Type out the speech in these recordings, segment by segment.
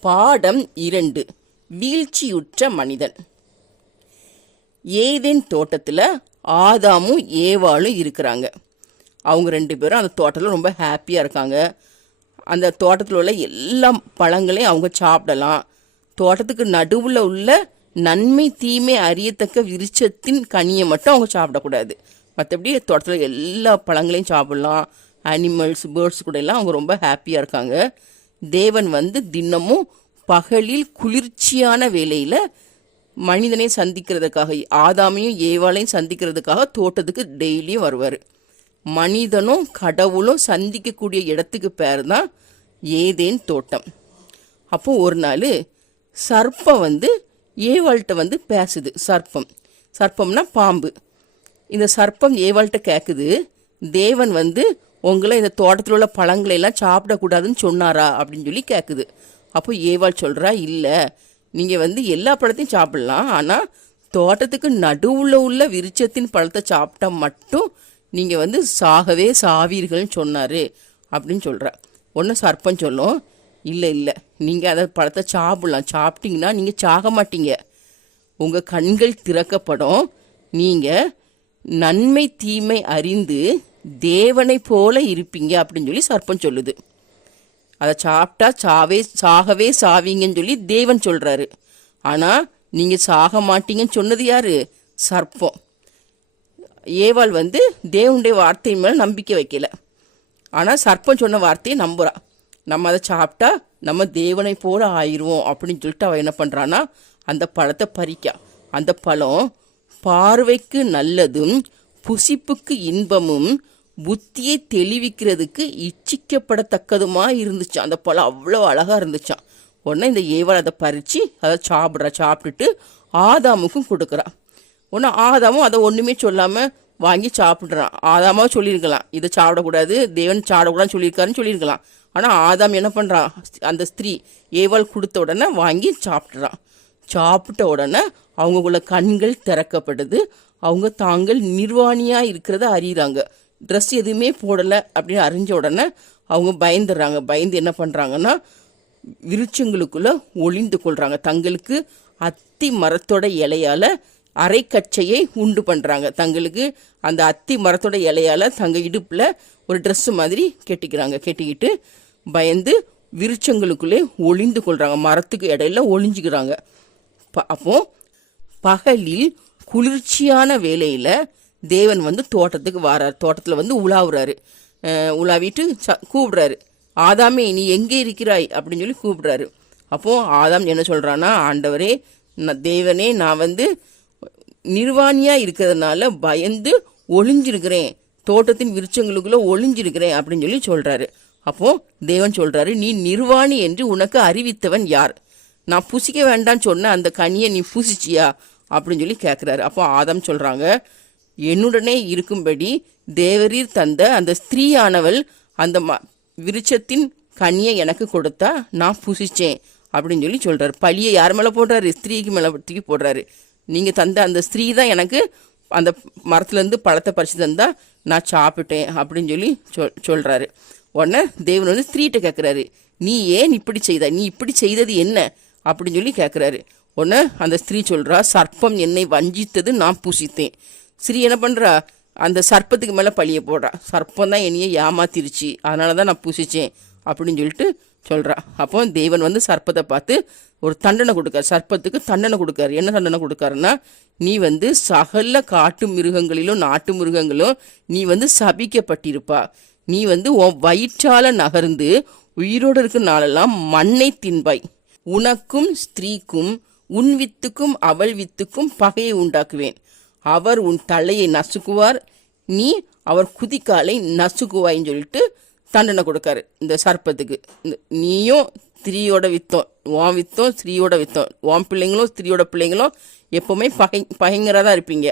பாடம் இரண்டு. வீழ்ச்சியுற்ற மனிதன். ஏதேன் தோட்டத்தில் ஆதாமும் ஏவாளும் இருக்கிறாங்க. அவங்க ரெண்டு பேரும் அந்த தோட்டத்தில் ரொம்ப ஹாப்பியாக இருக்காங்க. அந்த தோட்டத்தில் உள்ள எல்லா பழங்களையும் அவங்க சாப்பிடலாம். தோட்டத்துக்கு நடுவில் உள்ள நன்மை தீமை அறியத்தக்க விருச்சத்தின் கனியை மட்டும் அவங்க சாப்பிடக்கூடாது. மற்றபடி தோட்டத்தில் எல்லா பழங்களையும் சாப்பிடலாம். அனிமல்ஸ் பேர்ட்ஸ் கூட எல்லாம் அவங்க ரொம்ப ஹாப்பியாக இருக்காங்க. தேவன் வந்து தினமும் பகலில் குளிர்ச்சியான வேலையில் மனிதனை சந்திக்கிறதுக்காக ஆதாமையும் ஏவாளையும் சந்திக்கிறதுக்காக தோட்டத்துக்கு டெய்லியும் வருவார். மனிதனும் கடவுளும் சந்திக்கக்கூடிய இடத்துக்கு பேர் தான் ஏதேன் தோட்டம். அப்போ ஒரு நாள் சர்ப்பம் வந்து ஏவாள்கிட்ட வந்து பேசுது சர்ப்பம். சர்ப்பம்னா பாம்பு. இந்த சர்ப்பம் ஏவாள்கிட்ட கேட்குது தேவன் வந்து உங்களை இந்த தோட்டத்தில் உள்ள பழங்களை எல்லாம் சாப்பிடக்கூடாதுன்னு சொன்னாரா அப்படின்னு சொல்லி கேட்குது அப்போ ஏவாள் சொல்கிறா இல்லை நீங்கள் வந்து எல்லா பழத்தையும் சாப்பிடலாம். ஆனால் தோட்டத்துக்கு நடுவில் உள்ள விருட்சத்தின் பழத்தை சாப்பிட்டா மட்டும் நீங்கள் வந்து சாகவே சாவீர்கள்னு சொன்னார் அப்படின்னு சொல்கிற ஒன்று சர்ப்பம் சொல்லும் இல்லை இல்லை நீங்கள் அதை பழத்தை சாப்பிடலாம். சாப்பிட்டீங்கன்னா நீங்கள் சாக மாட்டீங்க. உங்கள் கண்கள் திறக்கப்படும். நீங்கள் நன்மை தீமை அறிந்து தேவனை போல இருப்பீங்க அப்படின்னு சொல்லி சர்ப்பம் சொல்லுது. அதை சாப்பிட்டா சாவே சாகவே சாவீங்கன்னு சொல்லி தேவன் சொல்கிறாரு ஆனால் நீங்கள் சாக மாட்டீங்கன்னு சொன்னது யார்? சர்ப்பம். ஏவாள் வந்து தேவனுடைய வார்த்தையின் மேலே நம்பிக்கை வைக்கல. ஆனால் சர்ப்பம் சொன்ன வார்த்தையை நம்புகிறா நம்ம அதை சாப்பிட்டா நம்ம தேவனை போல ஆயிடுவோம் அப்படின்னு சொல்லிட்டு அவள் என்ன பண்ணுறான்னா அந்த பழத்தை பறிக்கா. அந்த பழம் பார்வைக்கு நல்லதும் புசிப்புக்கு இன்பமும் புத்தியை தெளிவிக்கிறதுக்கு இச்சிக்கப்படத்தக்கதுமா இருந்துச்சு அந்த பழம் அவ்வளோ அழகாக இருந்துச்சான் உடனே இந்த ஏவாள் அதை பறித்து அதை சாப்பிட்றா சாப்பிட்டுட்டு ஆதாமுக்கும் கொடுக்குறான் உடனே ஆதாமும் அதை ஒன்றுமே சொல்லாமல் வாங்கி சாப்பிட்றான். ஆதாமாக சொல்லியிருக்கலாம் இதை சாப்பிடக்கூடாது தேவன் சாப்பிடக்கூடாதுன்னு சொல்லியிருக்காருன்னு சொல்லியிருக்கலாம். ஆனால் ஆதாம் என்ன பண்ணுறான் அந்த ஸ்திரீ ஏவாள் கொடுத்த உடனே வாங்கி சாப்பிட்றான் சாப்பிட்ட உடனே அவங்களுக்குள்ள கண்கள் திறக்கப்படுது. அவங்க தாங்கள் நிர்வாணியாக இருக்கிறத அறியிறாங்க. ட்ரெஸ் எதுவுமே போடலை அப்படின்னு அறிஞ்ச உடனே அவங்க பயந்துடுறாங்க. பயந்து என்ன பண்ணுறாங்கன்னா விருச்சங்களுக்குள்ளே ஒளிந்து கொள்கிறாங்க தங்களுக்கு அத்தி மரத்தோட இலையால அரைக்கச்சையை உண்டு பண்ணுறாங்க தங்களுக்கு அந்த அத்தி மரத்தோட இலையால் தங்க இடுப்பில் ஒரு ட்ரெஸ்ஸு மாதிரி கெட்டிக்கிறாங்க. கெட்டிக்கிட்டு பயந்து விருட்சங்களுக்குள்ளே ஒளிந்து கொள்கிறாங்க மரத்துக்கு இடையில ஒளிஞ்சுக்கிறாங்க. ப- அப்போ பகலில் குளிர்ச்சியான வேலையில் தேவன் வந்து தோட்டத்துக்கு வரார். தோட்டத்தில் வந்து உலாவுறாரு. உலாவிட்டு ச- கூப்பிடுறாரு. ஆதாமே நீ எங்கே இருக்கிறாய்? அப்படின்னு சொல்லி கூப்பிடுறாரு. அப்போ ஆதாம் என்ன சொல்கிறான்னா ஆண்டவரே நான் தேவனே நான் வந்து நிர்வாணியாக இருக்கிறதுனால பயந்து ஒளிஞ்சிருக்கிறேன். தோட்டத்தின் விருச்சங்களுக்குள்ளே ஒளிஞ்சிருக்கிறேன் அப்படின்னு சொல்லி சொல்கிறாரு அப்போது தேவன் சொல்கிறாரு நீ நிர்வாணி என்று உனக்கு அறிவித்தவன் யார்? நான் புசிக்க வேண்டாம்னு சொன்ன அந்த கனியை நீ புசிச்சியா? அப்படின்னு சொல்லி கேட்குறாரு அப்போ ஆதாம் சொல்கிறாங்க என்னுடனே இருக்கும்படி தேவரீர் தந்த அந்த ஸ்திரீயானவள் அந்த ம விருட்சத்தின் கனியை எனக்கு கொடுத்தா நான் புசிச்சேன் அப்படின்னு சொல்லி சொல்கிறார் பழியை யார் மேலே போடுறாரு? ஸ்திரீக்கு மேலே தூக்கி போடுறாரு. நீங்கள் தந்த அந்த ஸ்திரீ தான் எனக்கு அந்த மரத்துலேருந்து பழத்தை பறித்து தந்தா நான் சாப்பிட்டேன் அப்படின்னு சொல்லி சொல் சொல்கிறாரு உடனே தேவன் வந்து ஸ்திரீட்ட கேட்குறாரு நீ ஏன் இப்படி செய்த? நீ இப்படி செய்தது என்ன? அப்படின்னு சொல்லி கேட்குறாரு உடனே அந்த ஸ்திரீ சொல்கிறா சர்ப்பம் என்னை வஞ்சித்தது நான் பூசித்தேன். ஸ்ரீ என்ன பண்ணுறா அந்த சர்ப்பத்துக்கு மேலே பழிய போடுறா. சர்ப்பம் தான் என்னைய ஏமாத்திருச்சு. அதனால தான் நான் புசிச்சேன் அப்படின்னு சொல்லிட்டு சொல்கிறா அப்போ தேவன் வந்து சர்ப்பத்தை பார்த்து ஒரு தண்டனை கொடுக்காரு. சர்ப்பத்துக்கு தண்டனை கொடுக்காரு. என்ன தண்டனை கொடுக்காருன்னா நீ வந்து சகல காட்டு மிருகங்களிலும் நாட்டு மிருகங்களும் நீ வந்து சபிக்கப்பட்டிருப்பா. நீ வந்து உன் வயிற்றால நகர்ந்து உயிரோடு இருக்கிற நாளெல்லாம் மண்ணை தின்பாய். உனக்கும் ஸ்திரீக்கும் உன் வித்துக்கும் அவள் வித்துக்கும் பகையை உண்டாக்குவேன். அவர் உன் தலையை நசுக்குவார். நீ அவர் குதிக்காலை நசுக்குவாயின்னு சொல்லிட்டு தண்டனை கொடுக்காரு இந்த சர்ப்பத்துக்கு. இந்த நீயும் ஸ்திரீயோட வித்தம் உன் வித்தம் ஸ்திரீயோட வித்தம் உன் பிள்ளைங்களும் ஸ்திரீயோட பிள்ளைங்களும் எப்பவுமே பகை பகைங்கராக தான் இருப்பீங்க.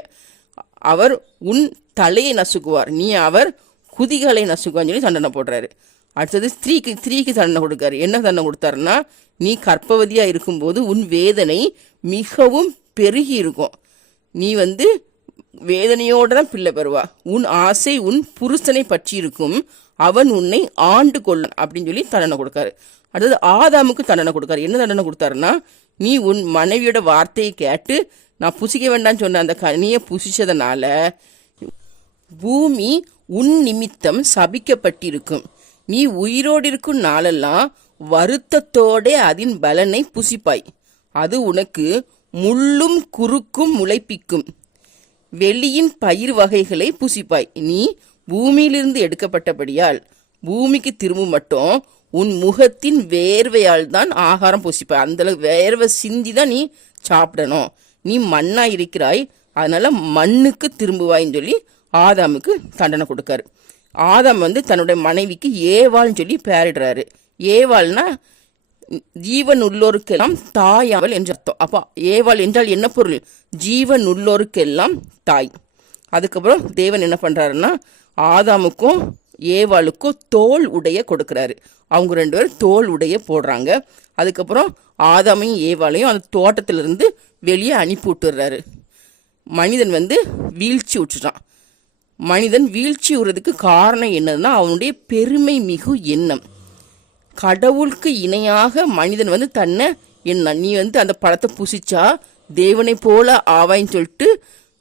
அவர் உன் தலையை நசுக்குவார். நீ அவர் குதிகளை நசுக்குவான்னு சொல்லி தண்டனை போடுறாரு. அடுத்தது ஸ்திரீக்கு ஸ்திரீக்கு தண்டனை கொடுக்காரு. என்ன தண்டனை கொடுத்தாருன்னா நீ கற்பவதியாக இருக்கும்போது உன் வேதனை மிகவும் பெருகி இருக்கும். நீ வந்து வேதனையோடு தான் பிள்ளை பெறுவா. உன் ஆசை உன் புருஷனை பற்றி இருக்கும் அவன் உன்னை ஆண்டு கொள்ளும் அப்படின்னு சொல்லி தண்டனை கொடுக்காரு. அடுத்தது ஆதாமுக்கு தண்டனை கொடுக்காரு. என்ன தண்டனை கொடுத்தாருன்னா நீ உன் மனைவியோட வார்த்தையை கேட்டு நான் புசிக்க வேண்டாம்னு சொன்ன அந்த கனியை புசிச்சதுனால பூமி உன் நிமித்தம் சபிக்கப்பட்டிருக்கும். நீ உயிரோடு இருக்கும் நாளெல்லாம் வருத்தத்தோட அதன் பலனை புசிப்பாய். அது உனக்கு முள்ளும் குறுக்கும் முளைப்பிக்கும். வெளியின் பயிர் வகைகளை புசிப்பாய். நீ பூமியிலிருந்து எடுக்கப்பட்டபடியால் பூமிக்கு திரும்பும் மட்டும் உன் முகத்தின் வேர்வையால் தான் ஆகாரம் புசிப்பாய். அந்த வேர்வை சிந்தி தான் நீ சாப்பிடணும். நீ மண்ணா இருக்கிறாய். அதனால மண்ணுக்கு திரும்புவாய்ன்னு சொல்லி ஆதாமுக்கு தண்டனை கொடுக்காரு. ஆதாம் வந்து தன்னுடைய மனைவிக்கு ஏவாள்னு சொல்லி பேரிடுறாரு. ஏவாள்னா ஜீவன் உள்ளோருக்கெல்லாம் தாயாவல் என்று அர்த்தம். அப்பா ஏவாள் என்றால் என்ன பொருள்? ஜீவன் உள்ளோருக்கெல்லாம் தாய். அதுக்கப்புறம் தேவன் என்ன பண்ணுறாருன்னா ஆதாமுக்கும் ஏவாளுக்கும் தோல் உடைய கொடுக்குறாரு. அவங்க ரெண்டு பேரும் தோல் உடைய போடுறாங்க. அதுக்கப்புறம் ஆதாமையும் ஏவாளையும் அந்த தோட்டத்திலிருந்து வெளியே அனுப்பி விட்டுறாரு. மனிதன் வந்து வீழ்ச்சி விட்டுட்டான் மனிதன் வீழ்ச்சி விடுறதுக்கு காரணம் என்னதுன்னா அவனுடைய பெருமை மிகு எண்ணம். கடவுளுக்கு இணையாக மனிதன் வந்து தன்னை என்ன நீ வந்து அந்த பழத்தை புசிச்சா தேவனை போல ஆவாயின்னு சொல்லிட்டு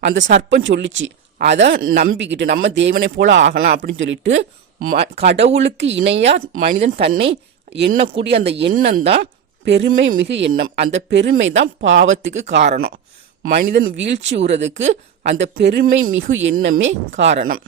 அந்த சர்ப்பம் சொல்லிச்சு. அதை நம்பிக்கிட்டு நம்ம தேவனை போல ஆகலாம் அப்படின்னு சொல்லிட்டு ம கடவுளுக்கு இணையாக மனிதன் தன்னை எண்ணக்கூடிய அந்த எண்ணம் தான் பெருமை மிகு எண்ணம். அந்த பெருமை தான் பாவத்துக்கு காரணம். மனிதன் வீழ்ச்சி உறதுக்கு அந்த பெருமை மிகு எண்ணமே காரணம்.